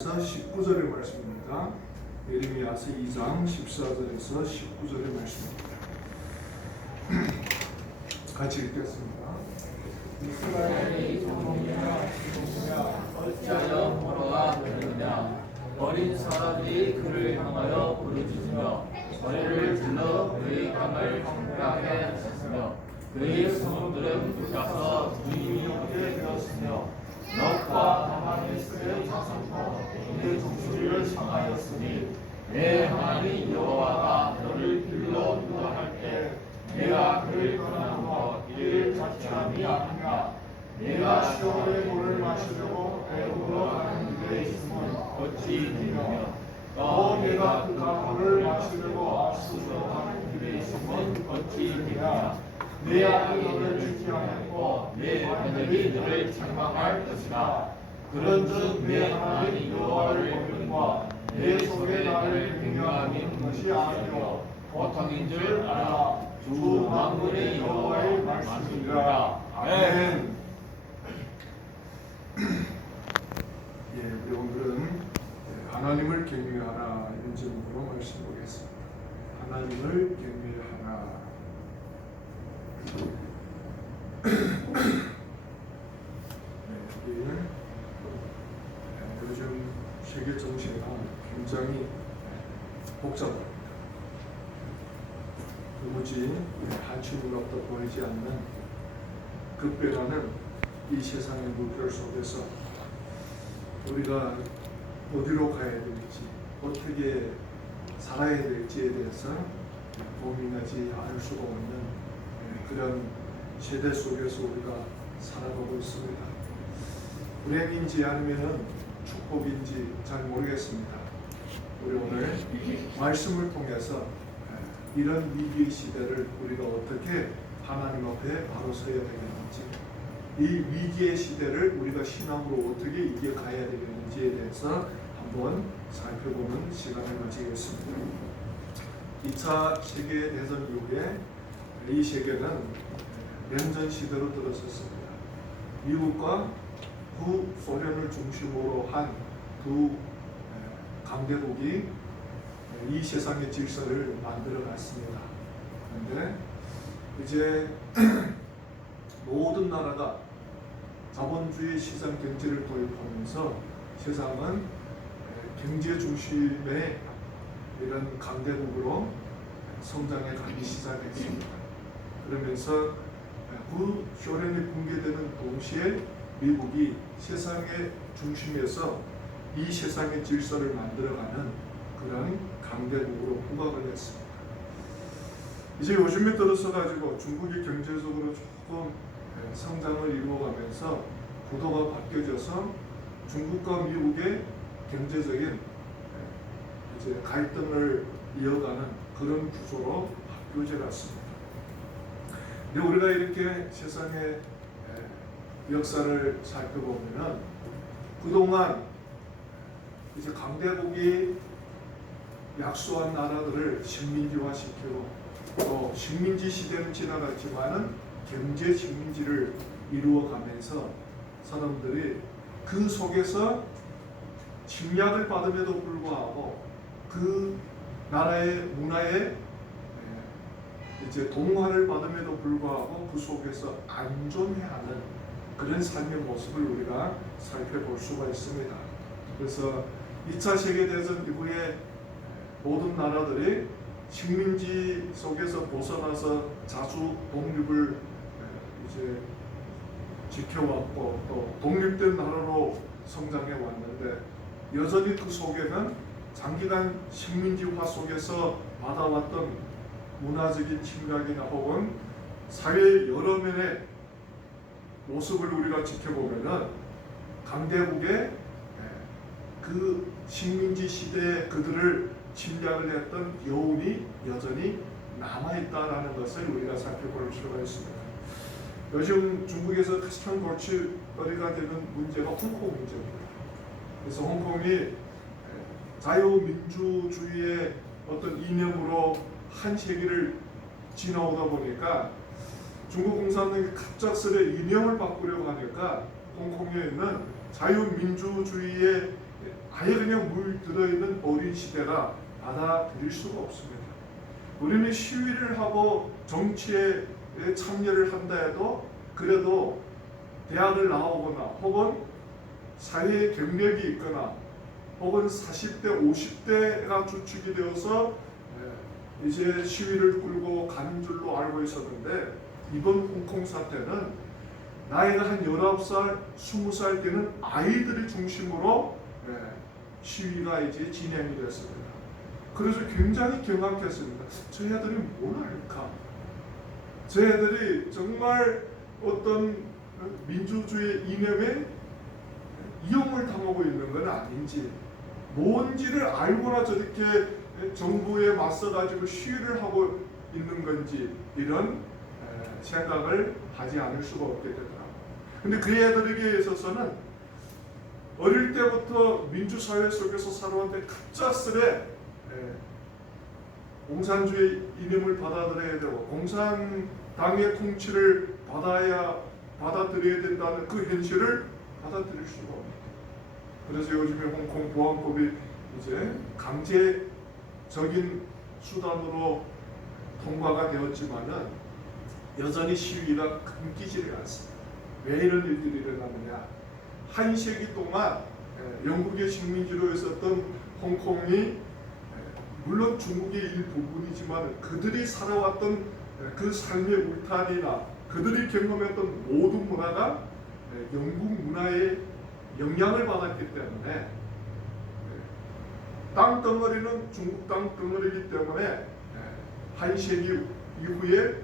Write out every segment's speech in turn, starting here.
19절의 말씀입니다. 예레미야서 2장 14절에서 19절의 말씀입니다. 같이 읽겠습니다. 이스라엘이 동이냐 어찌하여 뭐라 그러느냐. 어린 사람이 그를 향하여 부르짖으며 저희를 불러 그의 땅을 황폐하게 하셨으며 그의 성들은 불타서 주님이 오게 되었으며 넉과 다마네스의 자손과 그의 종수를 상하였으니 내 하나님 여호와가 너를 불러 인도할 때 내가 그를 떠나고 이를 자취함이 아니냐. 내가 시온의 물을 마시려고 애굽으로 가는 길에 있으면 어찌 되느냐. 또 내가 그 강물을 마시려고 아수르로 가는 길에 있으면 어찌 되느냐. 내 아들 너를 죽지 않았고 내 아들이 너를 책망할 것이라. 그런즉 내 하나님 여호와를 부른과 내 속에 나를 경외함인 것이 아니요 고통인 줄 알아. 주 만군의 여호와의 말씀이라. 아멘. 우리 오늘은 하나님을 경외하라 이런 제목으로 말씀 보겠습니다. 하나님을 경외하라. 요즘 세계 정세가 굉장히 복잡합니다. 도무지 한치무랍도 보이지 않는 급변하는 이 세상의 물결 속에서 우리가 어디로 가야 될지, 어떻게 살아야 될지에 대해서 고민하지 않을 수가 없는 그런 세대 속에서 우리가 살아가고 있습니다. 불행인지 아니면 축복인지 잘 모르겠습니다. 우리 오늘 말씀을 통해서 이런 위기의 시대를 우리가 어떻게 하나님 앞에 바로 서야 되겠는지, 이 위기의 시대를 우리가 신앙으로 어떻게 이겨가야 되겠는지에 대해서 한번 살펴보는 시간을 가지겠습니다. 2차 세계대전 이후에 이 세계는 냉전 시대로 들어섰습니다. 미국과 북소련을 중심으로 한 두 강대국이 이 세상의 질서를 만들어 갔습니다. 그런데 이제 모든 나라가 자본주의 시장 경제를 도입하면서 세상은 경제 중심의 이런 강대국으로 성장해 가기 시작했습니다. 그러면서 북소련이 붕괴되는 동시에 미국이 세상의 중심에서 이 세상의 질서를 만들어가는 그런 강대국으로 부각을 했습니다. 이제 요즘에 들어서 가지고 중국이 경제적으로 조금 성장을 이루어가면서 구도가 바뀌어져서 중국과 미국의 경제적인 이제 갈등을 이어가는 그런 구조로 바뀌어져 갔습니다. 근데 우리가 이렇게 세상의 역사를 살펴보면은 그동안 이제 강대국이 약소한 나라들을 식민지화시키고 또 식민지 시대는 지나갔지만은 경제 식민지를 이루어가면서 사람들이 그 속에서 침략을 받음에도 불구하고 그 나라의 문화에 이제 동화를 받음에도 불구하고 그 속에서 안전해하는 그런 삶의 모습을 우리가 살펴볼 수가 있습니다. 그래서 2차 세계대전 이후에 모든 나라들이 식민지 속에서 벗어나서 자주 독립을 이제 지켜왔고 또 독립된 나라로 성장해 왔는데 여전히 그 속에는 장기간 식민지화 속에서 받아왔던 문화적인 침략이나 혹은 사회의 여러 면의 모습을 우리가 지켜보면은 강대국의 그 식민지 시대에 그들을 침략을 했던 여운이 여전히 남아있다라는 것을 우리가 살펴볼 필요가 있습니다. 요즘 중국에서 가장 골칫거리가 되는 문제가 홍콩 문제입니다. 그래서 홍콩이 자유민주주의의 어떤 이념으로 한 세기를 지나오다 보니까 중국 공산당이 갑작스레 이념을 바꾸려고 하니까 홍콩에 있는 자유민주주의의 아예 그냥 물들어있는 어린 시대라 받아들일 수가 없습니다. 우리는 시위를 하고 정치에 참여를 한다 해도 그래도 대학을 나오거나 혹은 사회에 경력이 있거나 혹은 40대, 50대가 주축이 되어서 이제 시위를 끌고 가는 줄로 알고 있었는데 이번 홍콩 사태는 나이가 한 19살, 20살 되는 아이들이 중심으로 시위가 이제 진행이 됐습니다. 그래서 굉장히 경악했습니다. 저 애들이 뭘 할까? 저 애들이 정말 어떤 민주주의 이념에 이용을 당하고 있는 건 아닌지 뭔지를 알고나 저렇게 정부에 맞서가지고 시위를 하고 있는 건지 이런 생각을 하지 않을 수가 없게 되더라고요. 근데 그 애들에게 있어서는 어릴 때부터 민주사회 속에서 살아왔는데 갑작스레 공산주의 이념을 받아들여야 되고 공산당의 통치를 받아들여야 된다는 그 현실을 받아들일 수가 없습니다. 그래서 요즘에 홍콩 보안법이 이제 강제적인 수단으로 통과가 되었지만은 여전히 시위가 끊기지를 않습니다. 왜 이런 일들이 일어나느냐? 한 세기 동안 영국의 식민지로 있었던 홍콩이 물론 중국의 일부분이지만 그들이 살아왔던 그 삶의 울타리나 그들이 경험했던 모든 문화가 영국 문화에 영향을 받았기 때문에 땅덩어리는 중국 땅덩어리이기 때문에 한 세기 이후에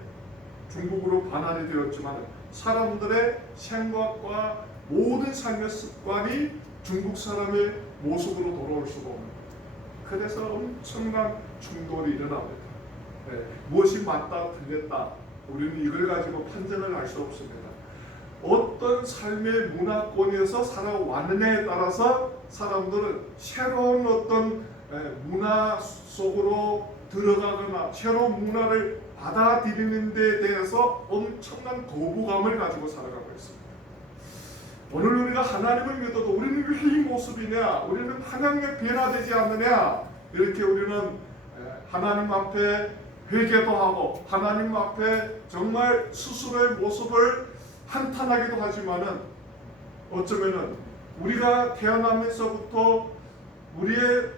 중국으로 반환이 되었지만 사람들의 생각과 모든 삶의 습관이 중국 사람의 모습으로 돌아올 수가 없는 거예요. 그래서 엄청난 충돌이 일어납니다. 무엇이 맞다 틀렸다 우리는 이걸 가지고 판단을 할 수 없습니다. 어떤 삶의 문화권에서 살아왔느냐에 따라서 사람들은 새로운 어떤 문화 속으로 들어가거나 새로운 문화를 받아들이는 데 대해서 엄청난 거부감을 가지고 살아가고 있습니다. 오늘 우리가 하나님을 믿어도 우리는 왜 이 모습이냐? 우리는 하나님에 변화되지 않느냐? 이렇게 우리는 하나님 앞에 회개도 하고 하나님 앞에 정말 스스로의 모습을 한탄하기도 하지만은 어쩌면은 우리가 태어나면서부터 우리의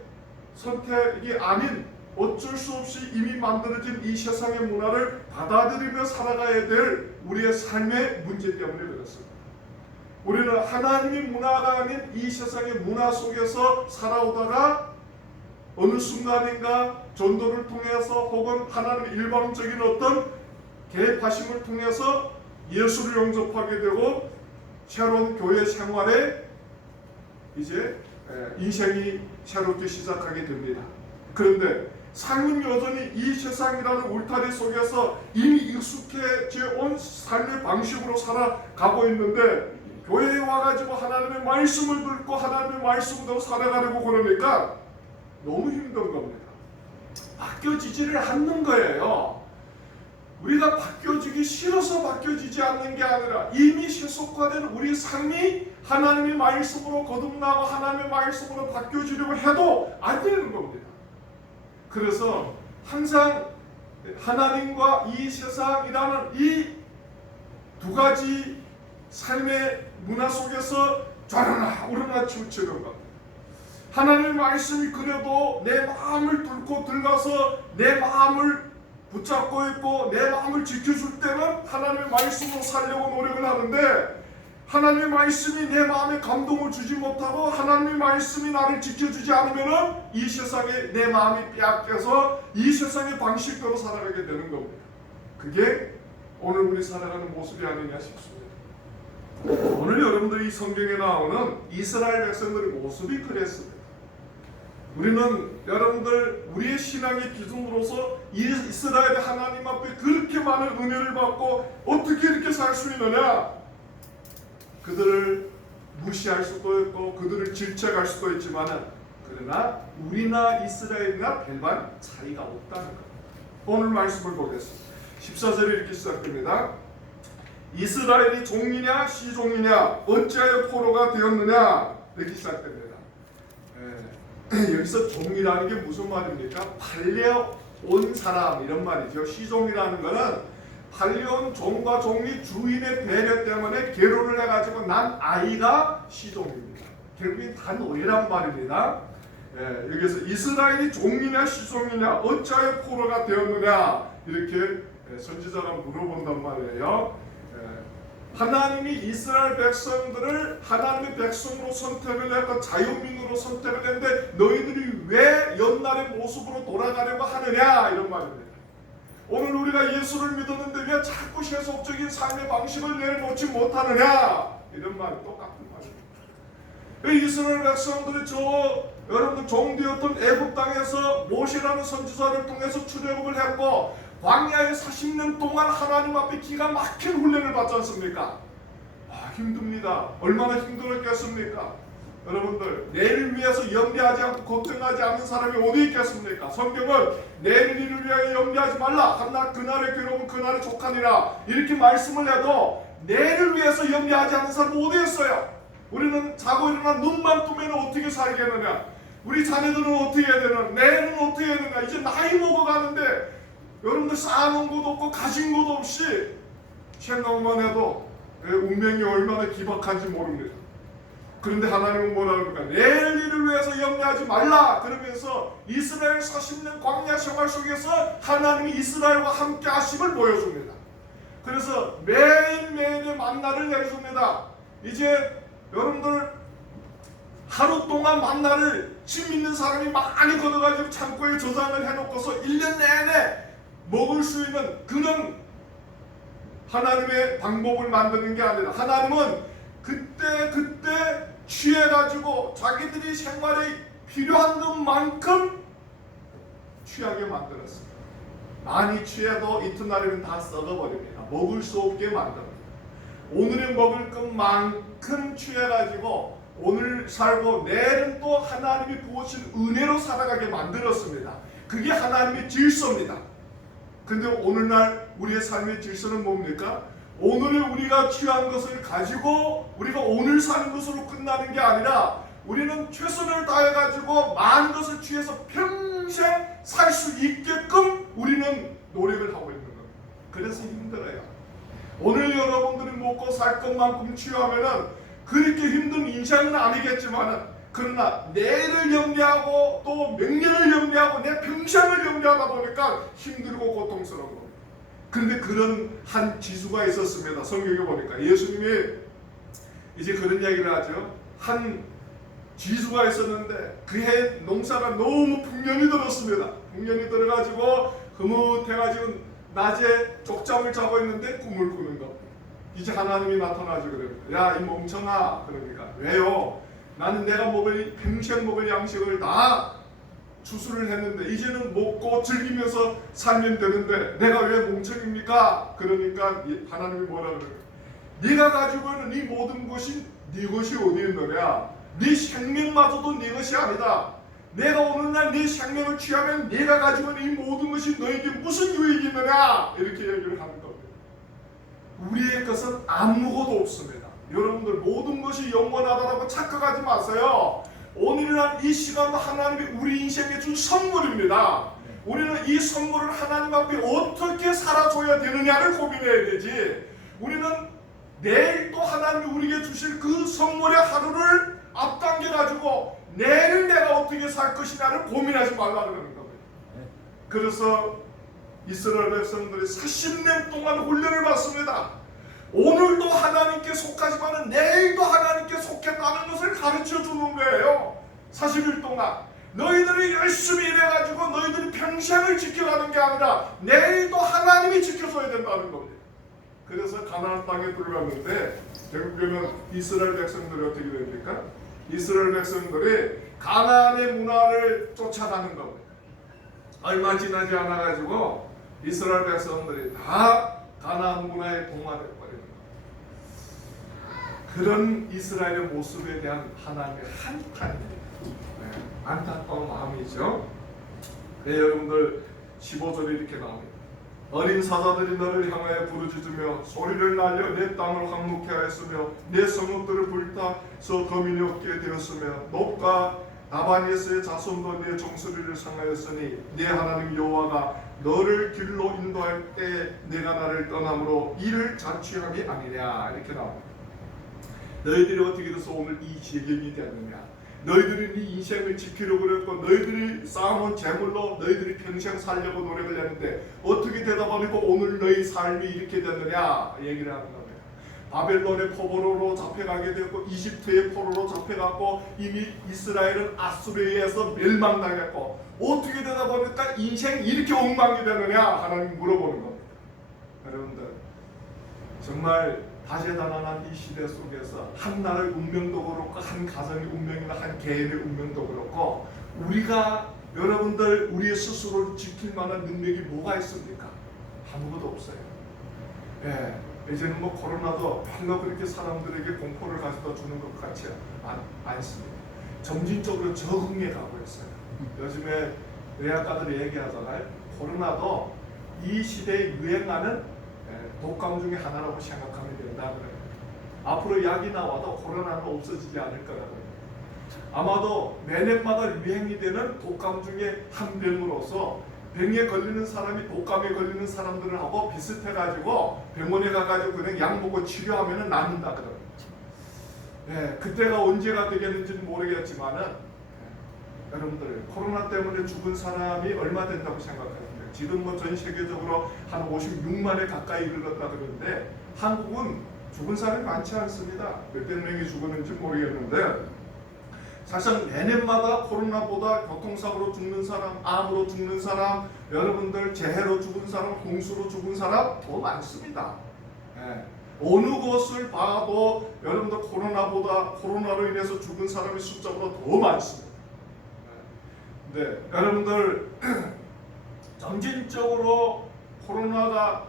선택이 아닌 어쩔 수 없이 이미 만들어진 이 세상의 문화를 받아들이며 살아가야 될 우리의 삶의 문제 때문에 그렇습니다. 우리는 하나님의 문화가 아닌 이 세상의 문화 속에서 살아오다가 어느 순간인가 전도를 통해서 혹은 하나님의 일방적인 어떤 개입하심을 통해서 예수를 영접하게 되고 새로운 교회 생활에 이제 인생이 새롭게 시작하게 됩니다. 그런데 삶은 여전히 이 세상이라는 울타리 속에서 이미 익숙해져 온 삶의 방식으로 살아가고 있는데 교회에 와가지고 하나님의 말씀을 듣고 하나님의 말씀으로 살아가려고 그러니까 너무 힘든 겁니다. 바뀌어지지를 않는 거예요. 우리가 바뀌어지기 싫어서 바뀌어지지 않는 게 아니라 이미 세속화된 우리 삶이 하나님의 말씀으로 거듭나고 하나님의 말씀으로 바뀌어지려고 해도 안 되는 겁니다. 그래서 항상 하나님과 이 세상이라는 이 두 가지 삶의 문화 속에서 좌르나 우르나 치우치는 겁니다. 하나님의 말씀이 그래도 내 마음을 뚫고 들어가서 내 마음을 붙잡고 있고 내 마음을 지켜줄 때는 하나님의 말씀으로 살려고 노력을 하는데 하나님의 말씀이 내 마음에 감동을 주지 못하고 하나님의 말씀이 나를 지켜주지 않으면 이 세상에 내 마음이 빼앗겨서 이 세상의 방식대로 살아가게 되는 겁니다. 그게 오늘 우리 살아가는 모습이 아니냐 싶습니다. 오늘 여러분들이 성경에 나오는 이스라엘 백성들의 모습이 그랬습니다. 우리는 여러분들 우리의 신앙의 기준으로서 이스라엘의 하나님 앞에 그렇게 많은 은혜를 받고 어떻게 이렇게 살 수 있느냐? 그들을 무시할 수도 있고 그들을 질책할 수도 있지만 그러나 우리나 이스라엘이나 별반 차이가 없다는 것. 오늘 말씀을 보겠습니다. 14절에 이렇게 시작됩니다. 이스라엘이 종이냐 시종이냐 어찌하여 포로가 되었느냐 이렇게 시작됩니다. 여기서 종이라는 게 무슨 말입니까? 팔려온 사람 이런 말이죠. 시종이라는 거는 팔려온 종과 종이 주인의 배려 때문에 결혼을 해가지고 난 아이가 시종입니다. 결국엔 다 노예란 말입니다. 여기서 이스라엘이 종이냐 시종이냐 어찌하여 포로가 되었느냐 이렇게 선지자가 물어본단 말이에요. 하나님이 이스라엘 백성들을 하나님의 백성으로 선택을 했고 자유민으로 선택을 했는데 너희들이 왜 옛날의 모습으로 돌아가려고 하느냐 이런 말입니다. 오늘 우리가 예수를 믿었는데 왜 자꾸 세속적인 삶의 방식을 내려놓지 못하느냐 이런 말이 똑같은 말입니다. 이스라엘 백성들이 여러분들 종되었던 애굽 땅에서 모세라는 선지자를 통해서 출애굽을 했고 광야에 40년 동안 하나님 앞에 기가 막힌 훈련을 받지 않습니까? 힘듭니다. 얼마나 힘들었겠습니까? 여러분들 내일을 위해서 염려하지 않고 걱정하지 않는 사람이 어디 있겠습니까? 성경은 내일 일을 위하여 염려하지 말라. 한낱 그날의 괴로움은 그날의 족하니라 이렇게 말씀을 해도 내일을 위해서 염려하지 않는 사람은 어디 있어요? 우리는 자고 일어나 눈만 뜨면 어떻게 살겠느냐? 우리 자녀들은 어떻게 해야 되느냐? 내일은 어떻게 해야 되느냐? 이제 나이 먹어가는데 여러분들 쌓아놓은 것도 없고 가진 것도 없이 생각만 해도 운명이 얼마나 기박한지 모릅니다. 그런데 하나님은 뭐라고 합니까? 내일 일을 위해서 염려하지 말라 그러면서 이스라엘 40년 광야 생활 속에서 하나님이 이스라엘과 함께 하심을 보여줍니다. 그래서 매일매일의 만나를 내려줍니다. 이제 여러분들 하루 동안 만나를 집 믿는 사람이 많이 걷어가지고 창고에 저장을 해놓고서 1년 내내 먹을 수 있는 그런 하나님의 방법을 만드는 게 아니라 하나님은 그때 취해가지고 자기들이 생활에 필요한 것만큼 취하게 만들었습니다. 많이 취해도 이튿날이면 다 썩어버립니다. 먹을 수 없게 만듭니다. 오늘에 먹을 것만큼 취해가지고 오늘 살고 내일은 또 하나님이 부어주신 은혜로 살아가게 만들었습니다. 그게 하나님의 질서입니다. 근데 오늘날 우리의 삶의 질서는 뭡니까? 오늘에 우리가 취한 것을 가지고 우리가 오늘 사는 것으로 끝나는 게 아니라 우리는 최선을 다해가지고 많은 것을 취해서 평생 살 수 있게끔 우리는 노력을 하고 있는 겁니다. 그래서 힘들어요. 오늘 여러분들이 먹고 살 것만큼 취하면은 그렇게 힘든 인생은 아니겠지만 그러나 내일을 염려하고 또 몇 년을 염려하고 내 평생을 염려하다 보니까 힘들고 고통스러운 겁니다. 그런데 그런 한 지수가 있었습니다. 성경에 보니까 예수님이 이제 그런 이야기를 하죠. 한 지수가 있었는데 그해 농사가 너무 풍년이 들었습니다. 풍년이 들어가지고 흐뭇해가지고 낮에 족잠을 자고 있는데 꿈을 꾸는 겁니다. 이제 하나님이 나타나죠. 그럽니다. 야, 이 멍청아. 그러니까 왜요? 나는 내가 평생 먹을 양식을 다 추수를 했는데 이제는 먹고 즐기면서 살면 되는데 내가 왜 멍청입니까? 그러니까 하나님이 뭐라 그래요? 네가 가지고 있는 이 모든 것이 네 것이 어디 있느냐? 네 생명마저도 네 것이 아니다. 내가 오늘날 네 생명을 취하면 네가 가지고 있는 이 모든 것이 너에게 무슨 유익이 있느냐? 이렇게 얘기를 하는 겁니다. 우리의 것은 아무것도 없습니다. 여러분들 모든 것이 영원하다라고 착각하지 마세요. 오늘날 이 시간도 하나님이 우리 인생에 준 선물입니다. 우리는 이 선물을 하나님 앞에 어떻게 살아줘야 되느냐를 고민해야 되지. 우리는 내일 또 하나님이 우리에게 주실 그 선물의 하루를 앞당겨가지고 내일 내가 어떻게 살 것이냐를 고민하지 말라는 겁니다. 그래서 이스라엘 백성들이 40년 동안 훈련을 받습니다. 오늘도 하나님께 속하지만 내일도 하나님께 속했다는 것을 가르쳐 주는 거예요. 40일 동안 너희들이 열심히 일해가지고 너희들이 평생을 지켜가는 게 아니라 내일도 하나님이 지켜줘야 된다는 겁니다. 그래서 가나안 땅에 들어갔는데 결국에는 이스라엘 백성들이 어떻게 됩니까? 이스라엘 백성들이 가나안의 문화를 쫓아가는 겁니다. 얼마 지나지 않아가지고 이스라엘 백성들이 다 가나안 문화에 동화돼 버리는 겁니다. 그런 이스라엘의 모습에 대한 하나님의 한탄입니다. 안타까운 마음이죠. 네, 여러분들 15절에 이렇게 나옵니다. 어린 사자들이 너를 향하여 부르짖으며 소리를 날려 내 땅을 황무케 하였으며 내 성읍들을 불타서 거민이 없게 되었으며 높과 다바니에서의 자손도 내 종소리를 성하였으니 내 하나님 여호와가 너를 길로 인도할 때 내가 나를 떠남으로 이를 자취함이 아니냐. 이렇게 나옵니다. 너희들이 어떻게 돼서 오늘 이 지경이 되느냐. 너희들이 네 인생을 지키려고 그랬고 너희들이 쌓아놓은 재물로 너희들이 평생 살려고 노력을 했는데 어떻게 되다 보니까 오늘 너희 삶이 이렇게 됐느냐 얘기를 하는 겁니다. 바벨론의 포로로 잡혀가게 되었고 이집트의 포로로 잡혀갔고 이미 이스라엘은 아수르에서 멸망당했고 어떻게 되다 보니까 인생이 이렇게 엉망이 되느냐 하나님 물어보는 겁니다. 여러분들 정말 다재다능한 이 시대 속에서 한 나라의 운명도 그렇고 한 가정의 운명이나 한 개인의 운명도 그렇고 우리가 여러분들 우리의 스스로를 지킬 만한 능력이 뭐가 있습니까? 아무것도 없어요. 예, 이제는 뭐 코로나도 별로 그렇게 사람들에게 공포를 가져다 주는 것 같지 않습니다. 점진적으로 적응해 가고 있어요. 요즘에 의학가들이 얘기하잖아요. 코로나도 이 시대에 유행하는 독감 중에 하나라고 생각하면 된다 그래요. 앞으로 약이 나와도 코로나는 없어지지 않을 거라고요. 아마도 매년마다 유행이 되는 독감 중에 한 병으로서 병에 걸리는 사람이 독감에 걸리는 사람들을 하고 비슷해가지고 병원에 가가지고 그냥 약 먹고 치료하면 낫는다 그래요. 예, 그때가 언제가 되겠는지는 모르겠지만은 여러분들 코로나 때문에 죽은 사람이 얼마 된다고 생각하세요? 지금 뭐 전 세계적으로 한 56만에 가까이 이르렀다 그러는데 한국은 죽은 사람이 많지 않습니다. 몇백 명이 죽었는지 모르겠는데 사실상 매년마다 코로나보다 교통사고로 죽는 사람, 암으로 죽는 사람, 여러분들 재해로 죽은 사람, 홍수로 죽은 사람 더 많습니다. 예. 어느 것을 봐도 여러분들 코로나로 인해서 죽은 사람의 숫자보다 더 많습니다. 네, 여러분들 점진적으로 코로나가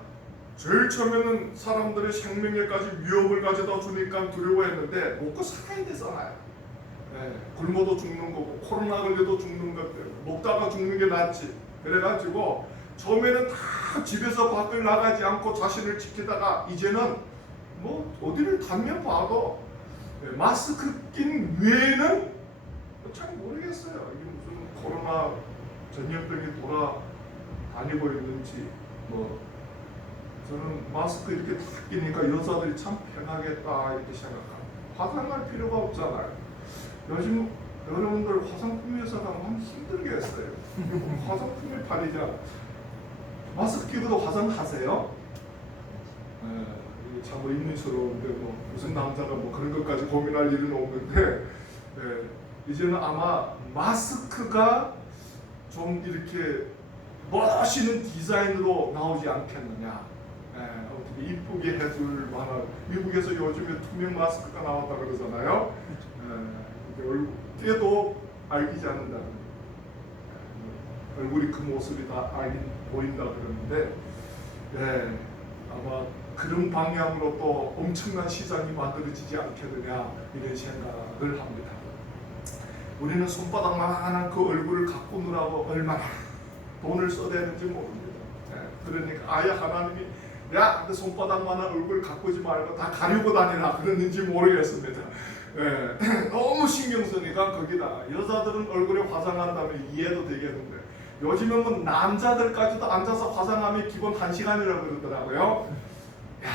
제일 처음에는 사람들의 생명에까지 위협을 가져다 주니까 두려워했는데 먹고 살아야 되잖아요. 네, 굶어도 죽는 거고 코로나 걸려도 죽는 것들 먹다가 죽는 게 낫지. 그래가지고 처음에는 다 집에서 밖을 나가지 않고 자신을 지키다가 이제는 뭐 어디를 가면 봐도 마스크 낀 외에는 잘 모르겠어요. 이게 무슨 코로나 전염병이 돌아다니고 있는지 뭐 저는 마스크 이렇게 다 끼니까 여자들이 참 편하겠다 이렇게 생각합니다. 화장할 필요가 없잖아요. 요즘 여러분들 화장품 회사 가면 힘들겠어요. 화장품이 팔리자 마스크 끼고도 화장하세요? 이게 참 의문스러운데 뭐 무슨 남자가 뭐 그런 것까지 고민할 일은 없는데 이제는 아마 마스크가 좀 이렇게 멋있는 디자인으로 나오지 않겠느냐. 어떻게 이쁘게 해줄 만한 미국에서 요즘에 투명 마스크가 나왔다 그러잖아요. 얼굴에도 알리지 않는다. 얼굴이 그 모습이 다 보인다 그러는데 아마 그런 방향으로 또 엄청난 시장이 만들어지지 않겠느냐 이런 생각을 합니다. 우리는 손바닥만한 그 얼굴을 가꾸느라고 얼마나 돈을 써대는지 모릅니다. 그러니까 아예 하나님이 야, 내 손바닥만한 얼굴 가꾸지 말고 다 가리고 다니라 그랬는지 모르겠습니다. 너무 신경 쓰니까 거기다 여자들은 얼굴에 화장한다면 이해도 되겠는데 요즘은 뭐 남자들까지도 앉아서 화장하면 기본 1시간이라고 그러더라고요. 야,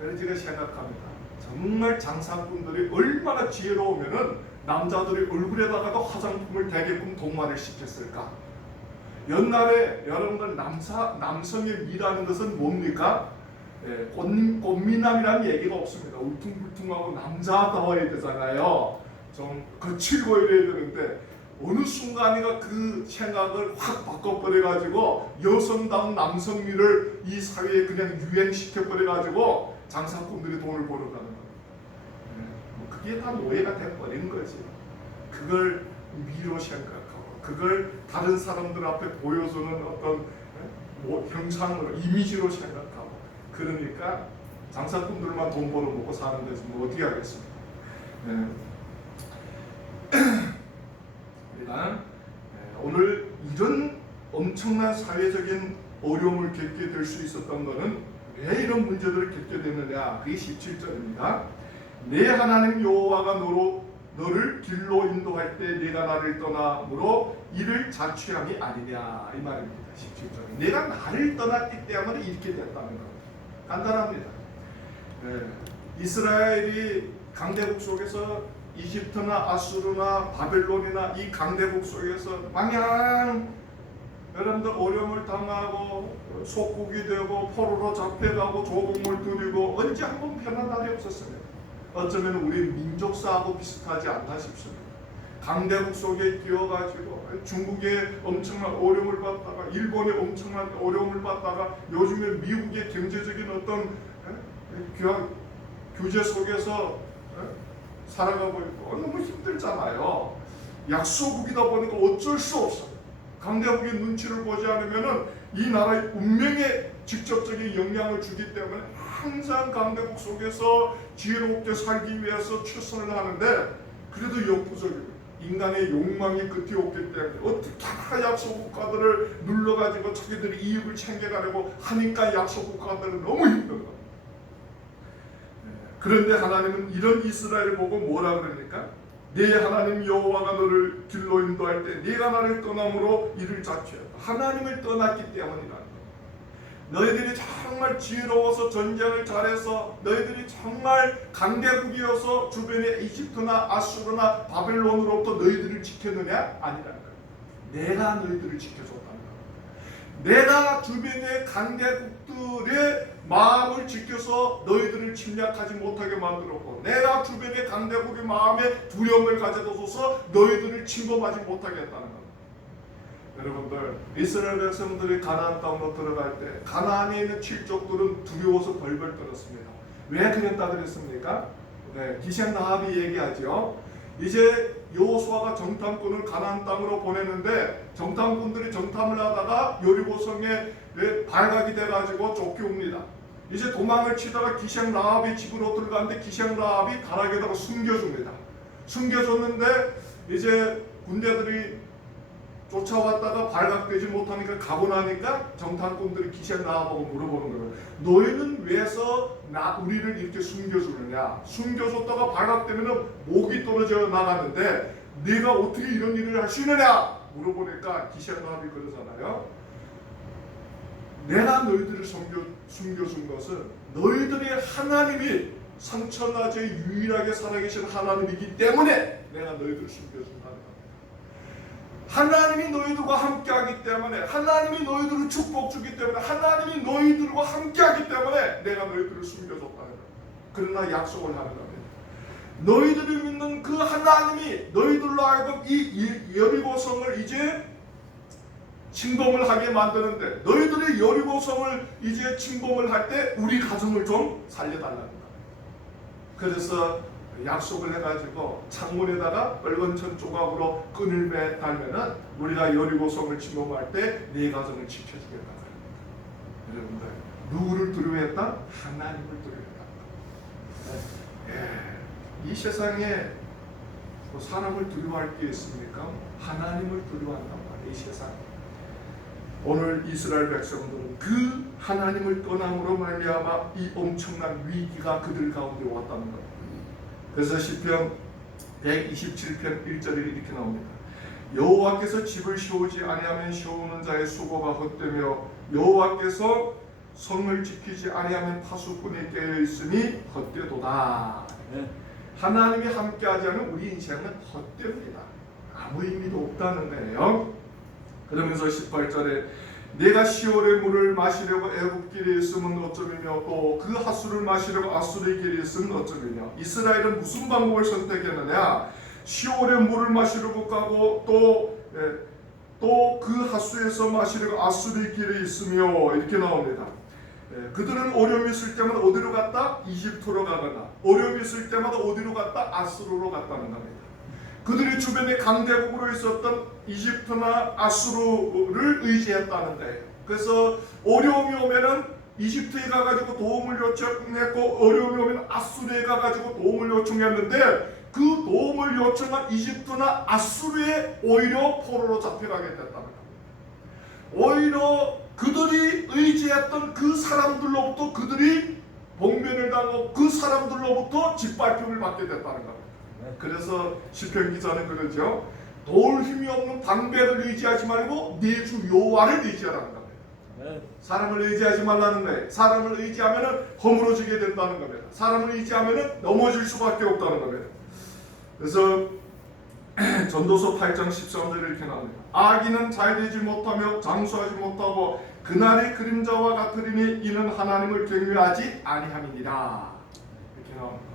그래서 제가 생각합니다. 정말 장사꾼들이 얼마나 지혜로우면은 남자들이 얼굴에다가도 화장품을 대게끔 동화를 시켰을까? 옛날에 여러분들 남성의 미라는 것은 뭡니까? 꽃미남이라는 얘기가 없습니다. 울퉁불퉁하고 남자다워야 되잖아요. 좀 거칠 보여야 되는데 어느 순간인가 그 생각을 확 바꿔버려가지고 여성다운 남성미를 이 사회에 그냥 유행시켜버려가지고 장사꾼들이 돈을 벌어가는 거예요. 그게 다 오해가 돼버린 거지. 그걸 미로 생각하고 그걸 다른 사람들 앞에 보여주는 어떤 형상으로 이미지로 생각하고 그러니까 장사꾼들만 돈 벌어먹고 사는 데서 뭐 어떻게 하겠습니까? 우리가 오늘 이런 엄청난 사회적인 어려움을 겪게 될 수 있었던 것은 왜 이런 문제들을 겪게 되느냐? 그게 17절입니다. 내 하나님 여호와가 너를 길로 인도할 때 네가 나를 떠남으로 이를 자취함이 아니냐 이 말입니다. 17절에 내가 나를 떠났기 때문에 이렇게 됐다는 겁니다. 간단합니다. 이스라엘이 강대국 속에서 이집트나 아수르나 바벨론이나 이 강대국 속에서 마냥 여러분들 어려움을 당하고 속국이 되고 포로로 잡혀가고 조공을 들이고 언제 한번 편한 날이 없었습니다. 어쩌면 우리 민족사하고 비슷하지 않나 싶습니다. 강대국 속에 끼어가지고 중국에 엄청난 어려움을 받다가 일본에 엄청난 어려움을 받다가 요즘에 미국의 경제적인 어떤 규제 속에서 살아가고 있고 너무 힘들잖아요. 약소국이다 보니까 어쩔 수 없어. 강대국의 눈치를 보지 않으면은 이 나라의 운명에 직접적인 영향을 주기 때문에 항상 강대국 속에서 지혜롭게 살기 위해서 최선을 하는데 그래도 역부족입니다. 인간의 욕망이 끝이 없기 때문에 어떻게 다 약소국가들을 눌러가지고 자기들이 이익을 챙겨가려고 하니까 약소국가들은 너무 힘든 겁니다. 그런데 하나님은 이런 이스라엘을 보고 뭐라 그러니까? 내 하나님 여호와가 너를 길로 인도할 때 네가 나를 떠남으로 이를 자취했다. 하나님을 떠났기 때문이라는 거예요. 너희들이 정말 지혜로워서 전쟁을 잘해서 너희들이 정말 강대국이어서 주변에 이집트나 아수르나 바벨론으로부터 너희들을 지켰느냐? 아니라는 거예요. 내가 너희들을 지켜줬다는 거예요. 내가 주변의 강대국들의 마음을 지켜서 너희들을 침략하지 못하게 만들었고 내가 주변의 강대국의 마음에 두려움을 가져둬서 너희들을 침범하지 못하게 했다는 겁니다. 여러분들 이스라엘 백성들이 가나안 땅으로 들어갈 때 가나안에 있는 칠족들은 두려워서 벌벌 떨었습니다. 왜 그랬다 그랬습니까? 기생 라합이 얘기하죠. 이제 여호수아가 정탐꾼을 가나안 땅으로 보내는데 정탐꾼들이 정탐을 하다가 여리고성에 발각이 돼가지고 쫓겨옵니다. 이제 도망을 치다가 기생 라합이 집으로 들어가는데 기생 라합이 다락에다가 숨겨줍니다. 숨겨줬는데 이제 군대들이 쫓아왔다가 발각되지 못하니까 가고 나니까 정탐꾼들이 기생 라합하고 물어보는 거예요. 너희는 왜서 우리를 이렇게 숨겨주느냐? 숨겨줬다가 발각되면 목이 떨어져 나가는데 네가 어떻게 이런 일을 할 수 있느냐? 물어보니까 기생 라합이 그러잖아요. 내가 너희들을 숨겨준 것은 너희들의 하나님이 상천하제 유일하게 살아계신 하나님이기 때문에 내가 너희들을 숨겨준다는 겁니다. 하나님이 너희들과 함께하기 때문에 하나님이 너희들을 축복 주기 때문에 하나님이 너희들과 함께하기 때문에 내가 너희들을 숨겨줬다는 겁니다. 그러나 약속을 하는 겁니다. 너희들이 믿는 그 하나님이 너희들로 하여금 이 여리고성을 이제 침범을 하게 만드는데 너희들이 여리고성을 이제 침범을 할 때 우리 가정을 좀 살려달라는 거예요. 그래서 약속을 해가지고 창문에다가 빨간천 조각으로 끈을 매달면은 우리가 여리고성을 침범할 때 네 가정을 지켜주겠다는 거예요. 여러분들 누구를 두려워했다? 하나님을 두려워했다. 이 세상에 사람을 두려워할 게 있습니까? 하나님을 두려워한단 말이에요. 이 세상에. 오늘 이스라엘 백성들은 그 하나님을 떠남으로 말미암아 이 엄청난 위기가 그들 가운데 왔다는 겁니다. 그래서 시편 127편 1절에 이렇게 나옵니다. 여호와께서 집을 세우지 아니하면 세우는 자의 수고가 헛되며 여호와께서 성을 지키지 아니하면 파수꾼이 깨어 있으니 헛되도다. 하나님이 함께하지 않으면 우리 인생은 헛됩니다. 아무 의미도 없다는 거예요. 그러면서 18절에 내가 시올의 물을 마시려고 애굽 길에 있으면 어쩌면요 또 그 하수를 마시려고 아수르의 길에 있으면 어쩌면요. 이스라엘은 무슨 방법을 선택했느냐? 시올의 물을 마시려고 가고 또 그 하수에서 마시려고 아수르의 길에 있으며 이렇게 나옵니다. 그들은 어려움이 있을 때마다 어디로 갔다? 이집트로 가거나 어려움이 있을 때마다 어디로 갔다? 아수르로 갔다는 겁니다. 그들이 주변에 강대국으로 있었던 이집트나 아수르를 의지했다는 거예요. 그래서 어려움이 오면은 이집트에 가가지고 도움을 요청했고 어려움이 오면 아수르에 가가지고 도움을 요청했는데 그 도움을 요청한 이집트나 아수르에 오히려 포로로 잡혀가게 됐다는 겁니다. 오히려 그들이 의지했던 그 사람들로부터 그들이 봉변을 당하고 그 사람들로부터 짓밟힘을 받게 됐다는 겁니다. 그래서 시편 기자는 그러죠. 도울 힘이 없는 방배를 의지하지 말고 네 주 여호와를 의지하라는 겁니다. 사람을 의지하지 말라는 거예요. 사람을 의지하면 허물어지게 된다는 겁니다. 사람을 의지하면 넘어질 수밖에 없다는 겁니다. 그래서 전도서 8장 13절에 이렇게 나옵니다. 악인은 잘되지 못하며 장수하지 못하고 그날의 그림자와 같으리니 이는 하나님을 경외하지 아니함이니라. 이렇게 나옵니다.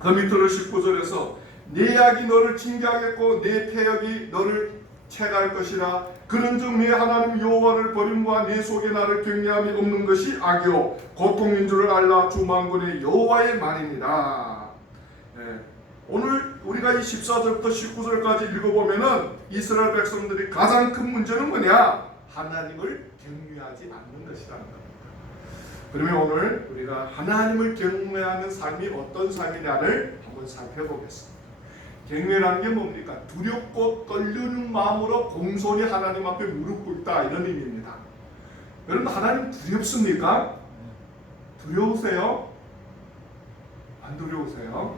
그 밑으로 19절에서 내 악이 너를 징계하겠고 내 패역이 너를 채갈 것이라. 그런즉 내 하나님 여호와를 버림과 내 속에 나를 경외함이 없는 것이 악이요 고통인 줄을 알라. 주 만군의 여호와의 말입니다. 오늘 우리가 이 14절부터 19절까지 읽어보면은 이스라엘 백성들이 가장 큰 문제는 뭐냐? 하나님을 경외하지 않는 것이라는 겁니다. 그러면 오늘 우리가 하나님을 경외하는 삶이 어떤 삶이냐를 한번 살펴보겠습니다. 경외라는 게 뭡니까? 두렵고 떨리는 마음으로 공손히 하나님 앞에 무릎 꿇다, 이런 의미입니다. 여러분, 하나님 두렵습니까? 두려우세요? 안 두려우세요?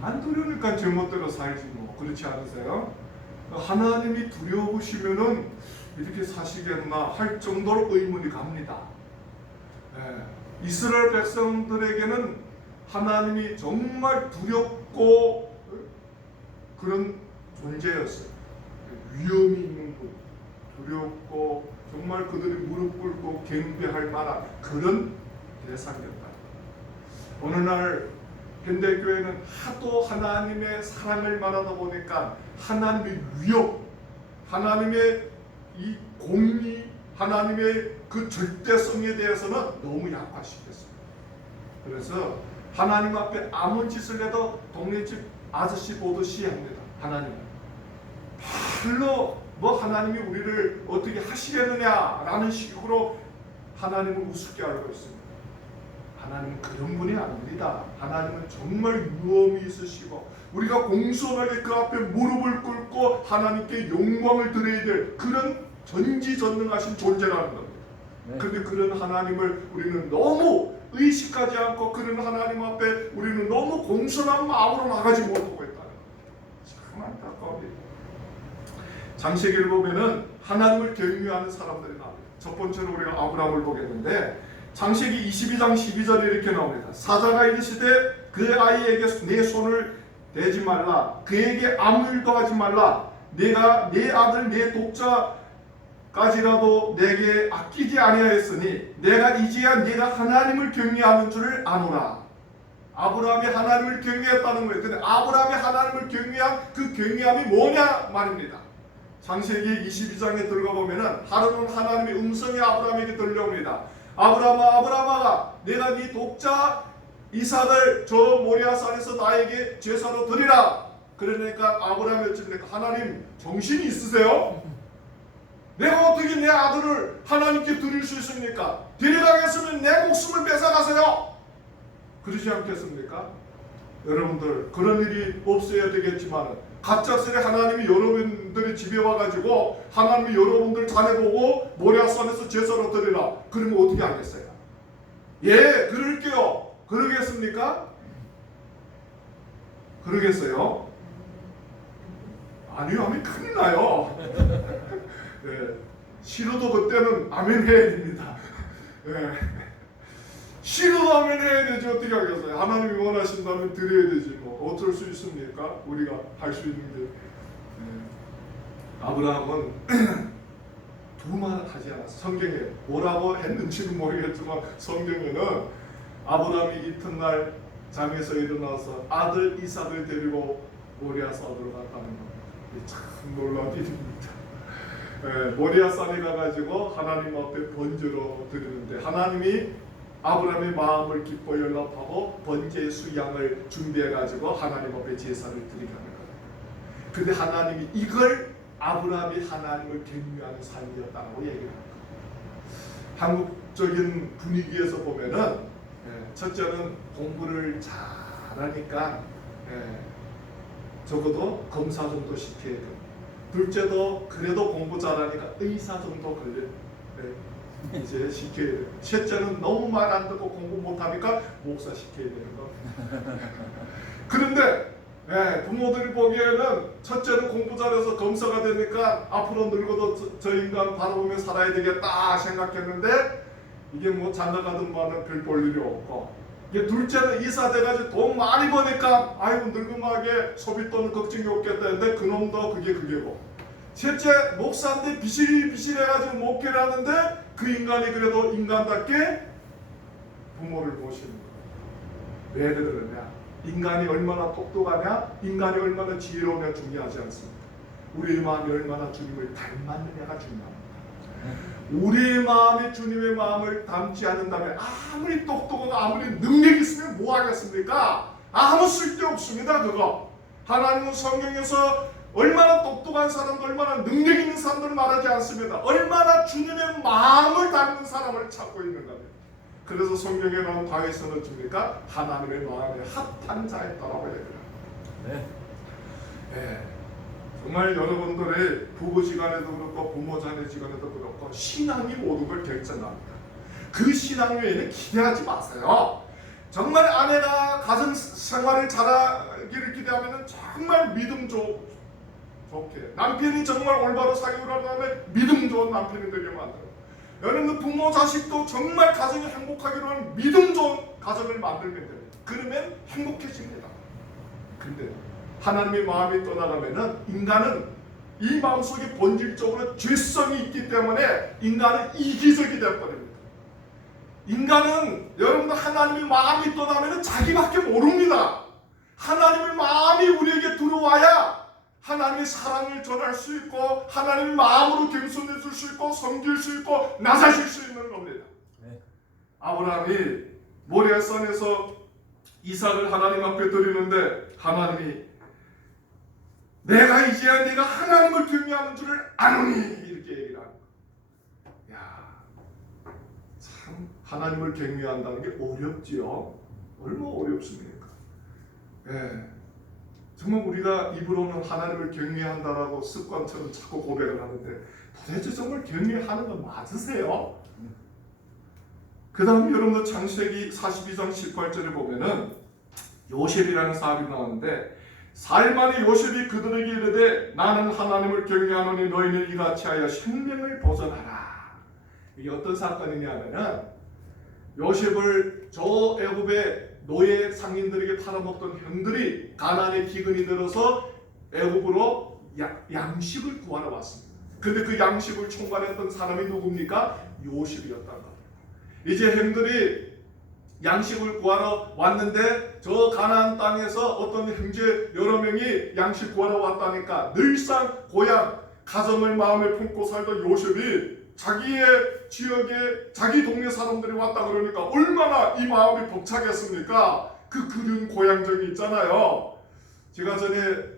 안 두려우니까 제멋대로 살지 뭐. 그렇지 않으세요? 하나님이 두려우시면은 이렇게 사시겠나 할 정도로 의문이 갑니다. 이스라엘 백성들에게는 하나님이 정말 두렵고 그런 존재였어요. 위험이 있는 분, 두렵고 정말 그들이 무릎 꿇고 경배할 만한 그런 대상이었다. 어느 날 현대교회는 하도 하나님의 사랑을 말하다 보니까 하나님의 위협, 하나님의 이 공의, 하나님의 그 절대성에 대해서는 너무 약화시켰습니다. 그래서 하나님 앞에 아무 짓을 해도 동네 집 아저씨 보듯이 합니다. 하나님 별로 뭐 하나님이 우리를 어떻게 하시겠느냐라는 식으로 하나님을 우습게 알고 있습니다. 하나님은 그런 분이 아닙니다. 하나님은 정말 유엄이 있으시고 우리가 공손하게 그 앞에 무릎을 꿇고 하나님께 영광을 드려야 될 그런 전지전능하신 존재라는 겁니다. 그런데 그런 하나님을 우리는 너무 의식하지 않고 그런 하나님 앞에 우리는 너무 공손한 마음으로 나가지 못하고 있다는 겁니다. 참 안타까워요. 창세기를 보면은 하나님을 경외하는 사람들이 나옵니다. 첫 번째로 우리가 아브라함을 보겠는데 창세기 22장 12절에 이렇게 나옵니다. 사자가 이르시되 그 아이에게 내 손을 대지 말라. 그에게 아무 일도 하지 말라. 내가 내 아들 내 독자까지라도 내게 아끼지 아니하였으니 내가 이제야 네가 하나님을 경외하는 줄을 아노라. 아브라함이 하나님을 경외했다는 거예요. 근데 아브라함이 하나님을 경외한 그 경외함이 뭐냐 말입니다. 창세기 22장에 들어가 보면은 하루는 하나님의 음성이 아브라함에게 들려옵니다. 아브라함아, 아브라함아, 내가 네 독자 이삭을 저 모리아산에서 나에게 제사로 드리라. 그러니까 아브라함이 어찌합니까? 하나님 정신이 있으세요? 내가 어떻게 내 아들을 하나님께 드릴 수 있습니까? 데려가겠으면 내 목숨을 뺏어가세요. 그러지 않겠습니까? 여러분들 그런 일이 없어야 되겠지만 갑작스레 하나님이 여러분들의 집에 와가지고 하나님이 여러분들 자네 보고 모리아산에서 제사로 드리라. 그러면 어떻게 하겠어요? 예, 그럴게요. 그러겠습니까? 그러겠어요? 아니요, 하면 큰일 나요. 네, 싫어도 그때는 아멘 해야 됩니다. 네. 싫어도 아멘 해야 되지. 어떻게 하겠어요? 하나님이 원하신다면 드려야 되지. 뭐 어쩔 수 있습니까? 우리가 할 수 있는 게. 아브라함은 두 말 하지 않았어요. 성경에 뭐라고 했는지는 모르겠지만 성경에는 아브라함이 이튿날 잠에서 일어나서 아들 이삭을 데리고 모리아산으로 갔다는 겁니다. 참 놀라운 일입니다. 모리아산에 가가지고 하나님 앞에 번제로 드리는데 하나님이 아브라함의 마음을 기뻐 연락하고 번제 수양을 준비해가지고 하나님 앞에 제사를 드리게 하는 거예요. 근데 하나님이 이걸 아브라함이 하나님을 경외하는 삶이었다고 얘기를 합니다. 한국적인 분위기에서 보면은 첫째는 공부를 잘하니까 적어도 검사 정도 시켜야 돼요. 둘째도 그래도 공부 잘하니까 의사 정도 이제 시켜야 돼요. 셋째는 너무 말 안 듣고 공부 못하니까 목사 시켜야 되는 거. 그런데 부모들이 보기에는 첫째는 공부 잘해서 검사가 되니까 앞으로 늙어도 저 인간 바라보며 살아야 되겠다 생각했는데 이게 뭐 장가가든 뭐하는 별 볼 일이 없고, 이게 둘째는 이사 돼가지고 돈 많이 버니까 아이고 늙음하게 소비돈 걱정이 없겠다 했는데 그놈도 그게고, 셋째 목사인데 비실비실해가지고 목회를 하는데 그 인간이 그래도 인간답게 부모를 모시는 거예요. 왜 그러느냐? 인간이 얼마나 똑똑하냐, 인간이 얼마나 지혜로우냐 중요하지 않습니다. 우리의 마음이 얼마나 주님을 닮았느냐가 중요합니다. 우리의 마음이 주님의 마음을 닮지 않는다면 아무리 똑똑하고 아무리 능력이 있으면 뭐 하겠습니까? 아무 쓸데 없습니다. 그거 하나님은 성경에서 얼마나 똑똑한 사람도 얼마나 능력 있는 사람들을 말하지 않습니다. 얼마나 주님의 마음을 닮는 사람을 찾고 있는 겁니다. 그래서 성경에 나온 다윗은 어떻습니까? 하나님의 마음에 합한 자였다라고 얘기합니다. 네. 정말 여러분들의 부부지간에도 그렇고 부모자녀지간에도 그렇고 신앙이 모든 걸 결정합니다. 그 신앙 외에는 기대하지 마세요. 정말 아내가 가정 생활을 잘하기를 기대하면 정말 믿음 좋게, 남편이 정말 올바로 사교를 하면 믿음 좋은 남편이 되게 만들어요. 여러분 부모 자식도 정말 가정이 행복하기로 하면 믿음 좋은 가정을 만들면 됩니다. 그러면 행복해집니다. 근데 하나님의 마음이 떠나가면은 인간은 이 마음속에 본질적으로 죄성이 있기 때문에 인간은 이기적이 되어버립니다. 인간은 여러분들 하나님의 마음이 떠나면은 자기밖에 모릅니다. 하나님의 마음이 우리에게 들어와야 하나님의 사랑을 전할 수 있고 하나님의 마음으로 겸손해질 수 있고 섬길 수 있고 낮아질 수 있는 겁니다. 아브라함이 모리아산에서 이삭을 하나님 앞에 드리는데 하나님이 내가 이제야 네가 하나님을 경외하는 줄을 아노니 이렇게 얘기를 합니다. 참 하나님을 경외한다는 게 어렵지요. 얼마나 어렵습니까? 정말 우리가 입으로는 하나님을 경외한다라고 습관처럼 자꾸 고백을 하는데 도대체 정말 경외하는 건 맞으세요? 그 다음 여러분들 창세기 42장 18절에 보면은 요셉이라는 사람이 나오는데, 사흘 만에 요셉이 그들에게 이르되 나는 하나님을 경외하노니 너희는 이같이 하여 생명을 보존하라. 이게 어떤 사건이냐 하면은 요셉을 저 애굽의 노예 상인들에게 팔아먹던 형들이 가나안에 기근이 들어서 애굽으로 양식을 구하러 왔습니다. 근데 그 양식을 총괄했던 사람이 누굽니까? 요셉이었단 말이에요. 이제 형들이 양식을 구하러 왔는데 저 가나안 땅에서 어떤 형제 여러 명이 양식 구하러 왔다니까 늘상 고향 가정을 마음에 품고 살던 요셉이 자기의 지역에 자기 동네 사람들이 왔다 그러니까 얼마나 이 마음이 벅차겠습니까? 그 그리운 고향적이 있잖아요. 제가 전에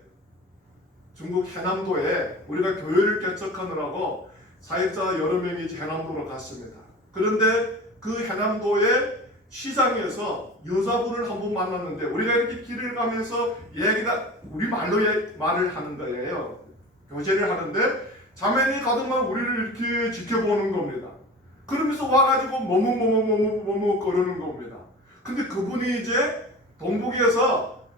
중국 해남도에 우리가 교회를 개척하느라고 사역자 여러 명이 해남도로 갔습니다. 그런데 그 해남도의 시장에서 여자분을 한 분 만났는데 우리가 이렇게 길을 가면서 얘기가 우리 말로 말을 하는 거예요. 교제를 하는데 자매니 가득만 우리를 이렇게 지켜보는 겁니다. 그러면서 와가지고 뭐뭐 거르는 겁니다. 근데 그분이 이제 동북에서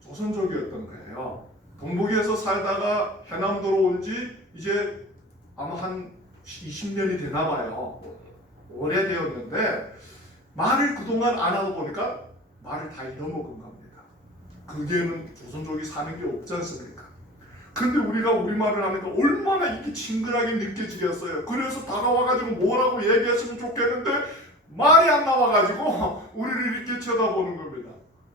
조선족이었던 거예요. 동북에서 살다가 해남도로 온 지 이제 아마 한 20년이 되나 봐요. 오래되었는데 말을 그동안 안 하다 보니까 말을 다 잃어먹은 겁니다. 그게는 조선족이 사는 게 없지 않습니까? 근데 우리가 우리말을 하니까 얼마나 이렇게 친근하게 느껴지겠어요. 그래서 다가와가지고 뭐라고 얘기했으면 좋겠는데 말이 안 나와가지고 우리를 이렇게 쳐다보는 겁니다.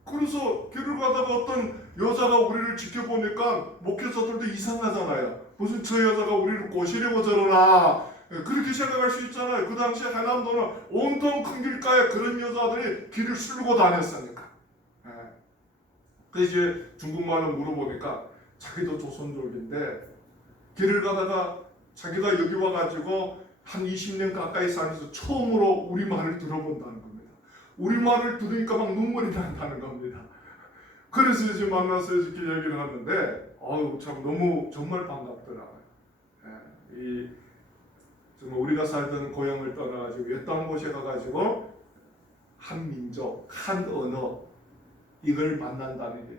그래서 길을 가다가 어떤 여자가 우리를 지켜보니까 목회자들도 이상하잖아요. 무슨 저 여자가 우리를 꼬시려고 저러나 그렇게 생각할 수 있잖아요. 그 당시에 해남도는 온통 큰 길가에 그런 여자들이 길을 쓸고 다녔으니까. 그래서 이제 중국말로 물어보니까 자기도 조선족인데 길을 가다가 자기가 여기 와가지고 한 20년 가까이 살면서 처음으로 우리말을 들어본다는 겁니다. 우리말을 들으니까 막 눈물이 난다는 겁니다. 그래서 이제 만나서 이렇게 얘기를 하는데 참 너무 정말 반갑더라고요. 정말 우리가 살던 고향을 떠나가지고 외딴 곳에 가가지고 한 민족, 한 언어, 이걸 만난다는 게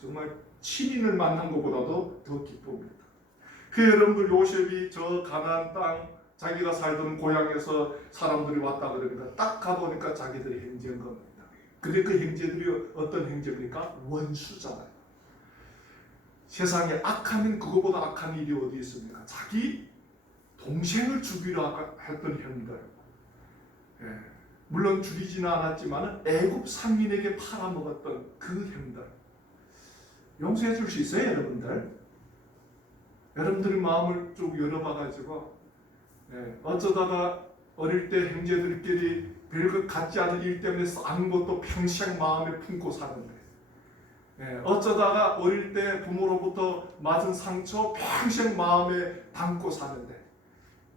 정말 친인을 만난 것보다도 더 기쁩니다. 그 여러분들 요셉이 저 가나안 땅 자기가 살던 고향에서 사람들이 왔다 그러니까 딱 가보니까 자기들이 행제인 겁니다. 근데 그 행제들이 어떤 행제입니까? 원수잖아요. 세상에 악하면 그거보다 악한 일이 어디 있습니까? 자기 동생을 죽이려 했던 형들. 예. 물론 죽이지는 않았지만 애굽 상인에게 팔아먹었던 그 형들. 용서해 줄 수 있어요, 여러분들? 여러분들의 마음을 쭉 열어봐가지고 어쩌다가 어릴 때 형제들끼리 별것 같지 않은 일 때문에 싸운 것도 평생 마음에 품고 사는데 어쩌다가 어릴 때 부모로부터 맞은 상처 평생 마음에 담고 사는데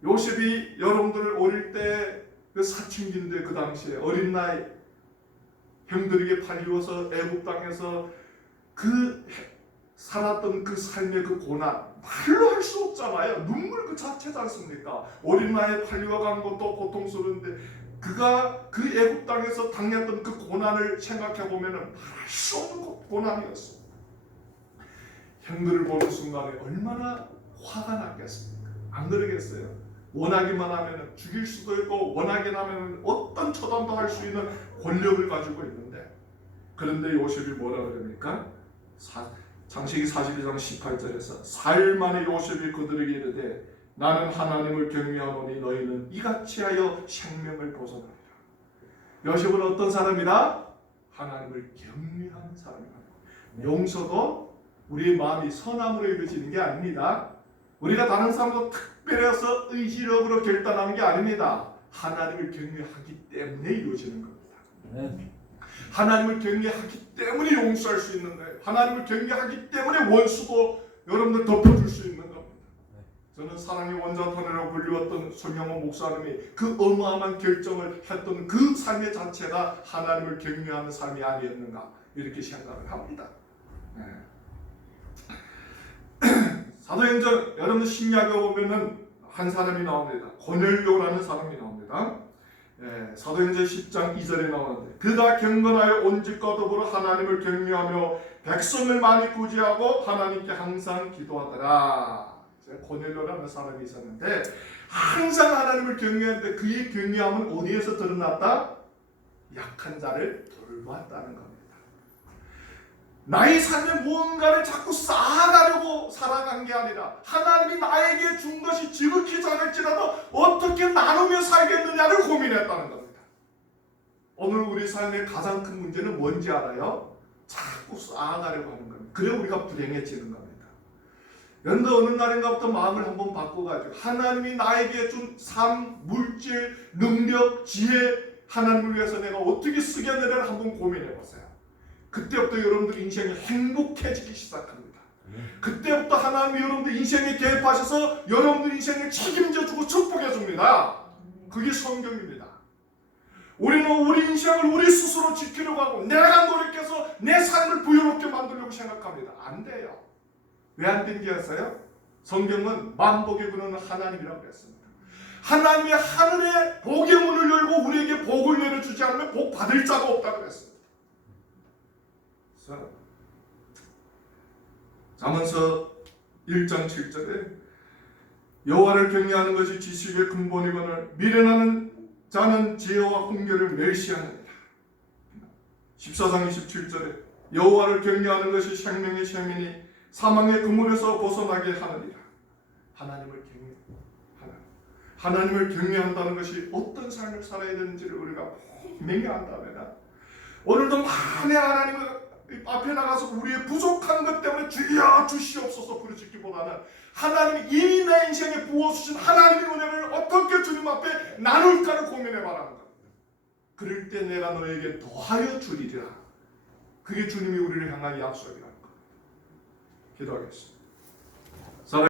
요셉이 여러분들 어릴 때 그 사춘기인데 그 당시에 어린 나이 형들에게 팔리워서 애굽 땅에서 그 살았던 그 삶의 그 고난 말로 할 수 없잖아요. 눈물 그 자체지 않습니까? 어린 나이에 팔려간 것도 고통스러운데 그가 그 애굽 땅에서 당했던 그 고난을 생각해 보면은 말할 수 없는 고난이었어. 형들을 보는 순간에 얼마나 화가 났겠습니까? 안 그러겠어요? 원하기만 하면은 죽일 수도 있고 원하기만 하면은 어떤 처단도 할 수 있는 권력을 가지고 있는데 그런데 요셉이 뭐라 그럽니까? 창세기 42장 18절에서 사흘 만에 요셉이 그들에게 이르되 나는 하나님을 경외하노니 너희는 이같이 하여 생명을 보존하리라. 요셉은 어떤 사람이다? 하나님을 경외하는 사람이다. 용서도 우리의 마음이 선함으로 이루어지는 게 아닙니다. 우리가 다른 사람도 특별해서 의지력으로 결단하는 게 아닙니다. 하나님을 경외하기 때문에 이루어지는 겁니다. 하나님을 경외하기 때문에 용서할 수 있는 거예요. 하나님을 경외하기 때문에 원수도 여러분들 덮어줄 수 있는 겁니다. 저는 사랑의 원자탄이라고 불리웠던 손영호 목사님이 그 어마어마한 결정을 했던 그 삶의 자체가 하나님을 경외하는 삶이 아니었는가 이렇게 생각을 합니다. 사도행전 여러분 신약에 보면은 한 사람이 나옵니다. 고넬료라는 사람이 나옵니다. 사도행전 10장 2절에 나오는데 그가 경건하여 온 집과 더불어 하나님을 경외하며 백성을 많이 구제하고 하나님께 항상 기도하더라. 고넬료라는 사람이 있었는데 항상 하나님을 경외했는데 그의 경외함은 어디에서 드러났다? 약한 자를 돌봤다는 겁니다. 나의 삶에 무언가를 자꾸 쌓아가려고 살아간 게 아니라 하나님이 나에게 준 것이 지극히 작을지라도 어떻게 나누며 살겠느냐를 고민했다는 겁니다. 오늘 우리 삶의 가장 큰 문제는 뭔지 알아요? 자꾸 쌓아가려고 하는 겁니다. 그래 우리가 불행해지는 겁니다. 그런데 어느 날인가부터 마음을 한번 바꿔가지고 하나님이 나에게 준 삶, 물질, 능력, 지혜 하나님을 위해서 내가 어떻게 쓰겠느냐를 한번 고민해보세요. 그때부터 여러분들 인생이 행복해지기 시작합니다. 그때부터 하나님이 여러분들 인생에 개입하셔서 여러분들 인생을 책임져주고 축복해줍니다. 그게 성경입니다. 우리는 우리 인생을 우리 스스로 지키려고 하고 내가 노력해서 내 삶을 부유롭게 만들려고 생각합니다. 안 돼요. 왜 안 된지 아세요? 성경은 만복의 근원은 하나님이라고 했습니다. 하나님의 하늘에 복의 문을 열고 우리에게 복을 내려주지 않으면 복 받을 자가 없다고 했습니다. 잠언서 1장 7절에 여호와를 경외하는 것이 지식의 근본이거늘 미련하는 자는 지혜와 훈계를 멸시하느니라. 14장 27절에 여호와를 경외하는 것이 생명의 셈이니 사망의 그물에서 벗어나게 하느니라. 하나님을 하나님을 경외한다는 것이 어떤 삶을 살아야 되는지를 우리가 분명히 안다면 오늘도 만에 하나님을 앞에 나가서 우리의 부족한 것 때문에 주여 주시옵소서 부르짖기보다는 하나님이 이미 내 인생에 부어주신 하나님의 은혜를 어떻게 주님 앞에 나눌까를 고민해 바라는 겁니다. 그럴 때 내가 너에게 더하여 주리라. 그게 주님이 우리를 향한 약속이라는 겁니다. 기도하겠습니다.